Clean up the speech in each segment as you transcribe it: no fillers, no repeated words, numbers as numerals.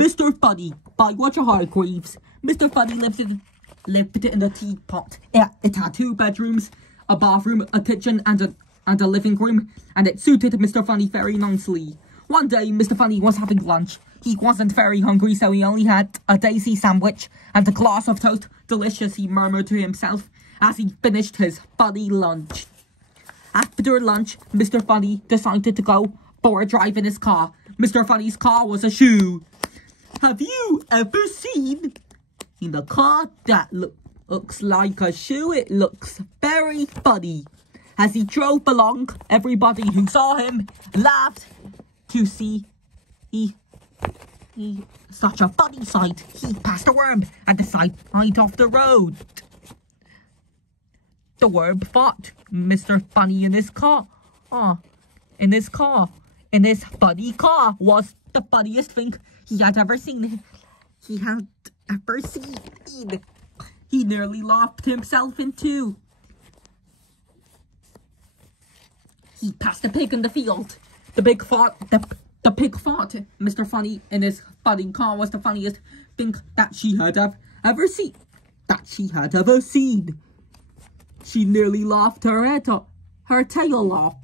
Mr. Funny by Roger Hargreaves. Mr. Funny lived in a teapot. It had 2 bedrooms, a bathroom, a kitchen, and a living room, and it suited Mr. Funny very nicely. One day, Mr. Funny was having lunch. He wasn't very hungry, so he only had a daisy sandwich and a glass of toast. Delicious, he murmured to himself as he finished his funny lunch. After lunch, Mr. Funny decided to go for a drive in his car. Mr. Funny's car was a shoe. Have you ever seen in a car that looks like a shoe? It looks very funny. As he drove along, everybody who saw him laughed to see such a funny sight. He passed a worm at the side of the road. The worm thought Mr. Funny in his car. In his funny car was the funniest thing he had ever seen. He nearly laughed himself in two. He passed a pig in the field. The pig thought Mr. Funny in his funny car was the funniest thing that she had ever seen. She nearly laughed her tail off.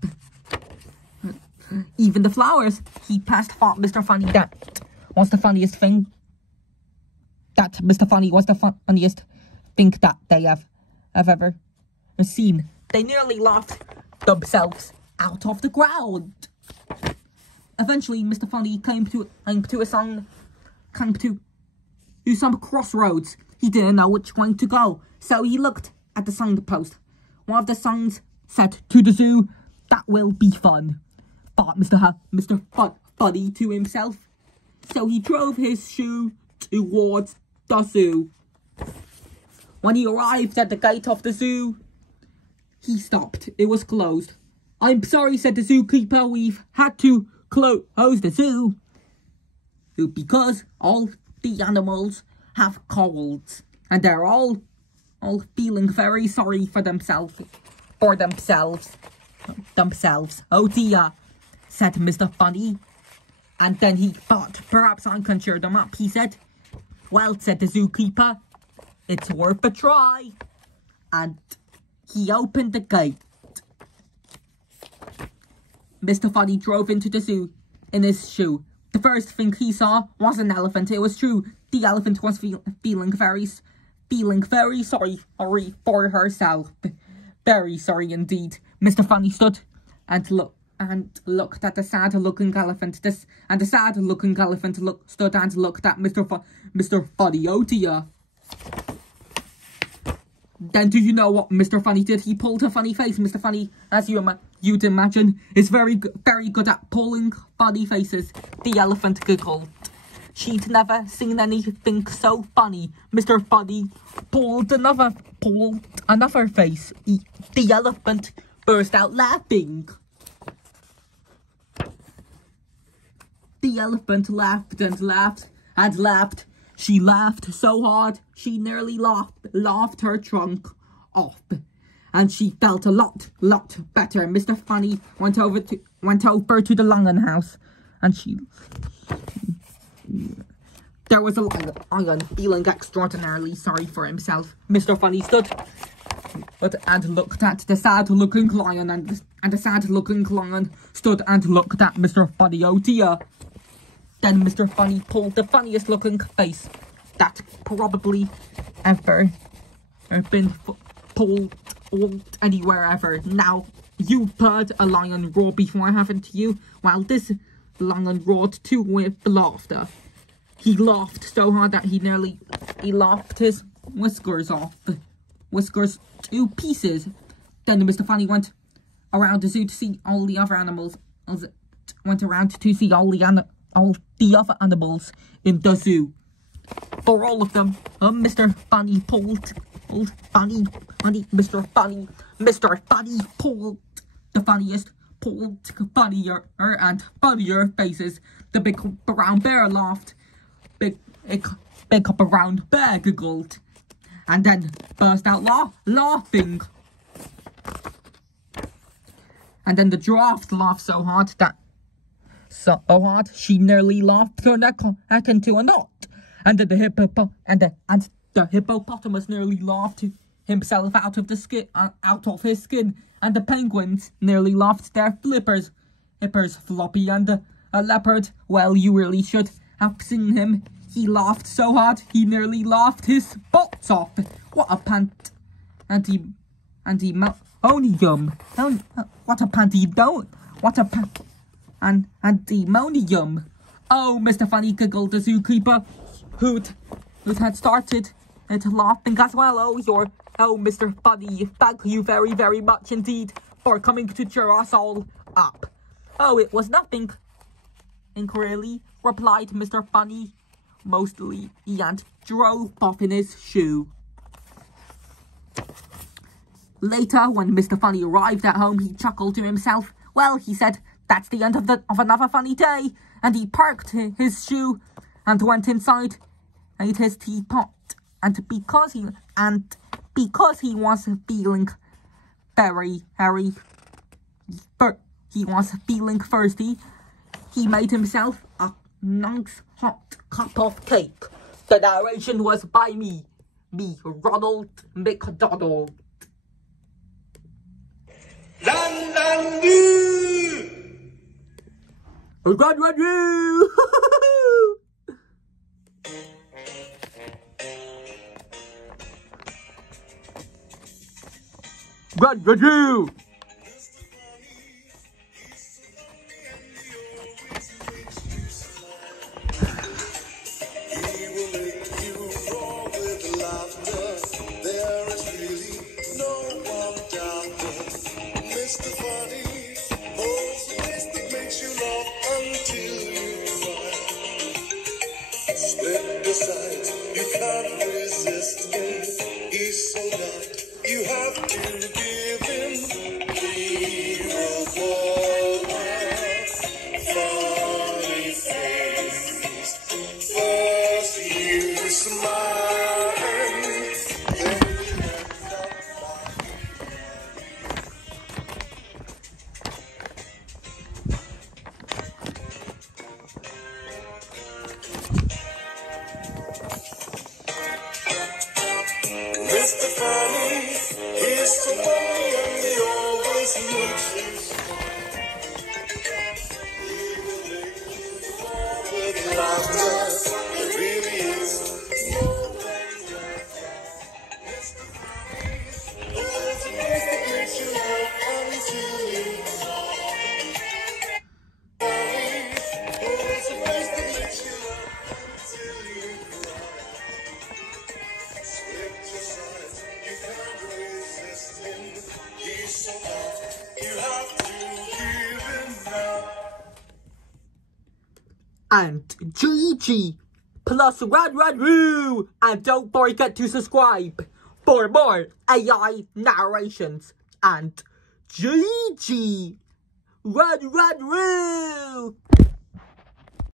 Even the flowers he passed thought Mr. Funny that was the funniest thing. That Mr. Funny was the funniest thing that they have ever seen. They nearly laughed themselves out of the ground. Eventually, Mr. Funny came to some crossroads. He didn't know which way to go, so he looked at the signpost. One of the signs said, "To the zoo, that will be fun," thought Mr. Funny to himself. So he drove his shoe towards the zoo. When he arrived at the gate of the zoo, he stopped. It was closed. "I'm sorry," said the zookeeper, "we've had to close the zoo because all the animals have colds and they're all feeling very sorry for themselves. Oh dear," said Mr. Funny. And then he thought, "Perhaps I can cheer them up," he said. "Well," said the zookeeper, "it's worth a try." And he opened the gate. Mr. Funny drove into the zoo in his shoe. The first thing he saw was an elephant. It was true. The elephant was feeling very sorry for herself. Very sorry indeed. Mr. Funny stood and looked at the sad-looking elephant. And the sad-looking elephant stood and looked at Mr. Funny. Oh dear. Then do you know what Mr. Funny did? He pulled a funny face. Mr. Funny, as you'd imagine, is very good at pulling funny faces. The elephant giggled. She'd never seen anything so funny. Mr. Funny pulled another face. The elephant burst out laughing. The elephant laughed and laughed and laughed. She laughed so hard, she nearly laughed her trunk off. And she felt a lot better. Mr. Funny went over to the lion house. And there was a lion feeling extraordinarily sorry for himself. Mr. Funny stood and looked at the sad-looking lion. And the sad-looking lion stood and looked at Mr. Funny. Oh dear. Then Mr. Funny pulled the funniest looking face that probably ever been pulled anywhere ever. Now, you've heard a lion roar before, haven't you? Well, this lion roared too with laughter. He laughed so hard that he laughed his whiskers off. Whiskers to pieces. Then Mr. Funny went around the zoo to see all the other animals. Other animals in the zoo. For all of them, Mr. Funny pulled the funnier and funnier faces. The big brown bear laughed. Big brown bear giggled. And then burst out laughing. And then the giraffe laughed so hard so hard she nearly laughed her neck into a knot, and the hippopotamus nearly laughed himself out of his skin, and the penguins nearly laughed their flippers floppy, and the leopard, well, you really should have seen him. He laughed so hard he nearly laughed his spots off. What a pandemonium! What a pandemonium! Oh, Mr. Funny, giggled the zookeeper, who had started laughing as well. Oh, Mr. Funny, thank you very, very much indeed for coming to cheer us all up. Oh, it was nothing, really, replied Mr. Funny, mostly, and drove off in his shoe. Later, when Mr. Funny arrived at home, he chuckled to himself. Well, he said, that's the end of another funny day, and he parked his shoe and went inside, ate his teapot, and because he was feeling thirsty, he made himself a nice hot cup of cake. The narration was by me, Ronald McDonald. Run, run, Run, run, roo! Run, run, roo! You can't resist him. He's so good. You have to give him. He will fall out. Funny face. First you smile, then you end up Mr. Funny, he's so funny and he always makes you smile. He will make you fall with laughter. It really is no wonder. Mr. Funny, there's a place that makes you laugh until you cry. There's a place that makes you laugh until you cry. You can't resist him. He's so hot. You have to give him now. And GG plus run, roo! And don't forget to subscribe for more AI narrations. And GG run, roo!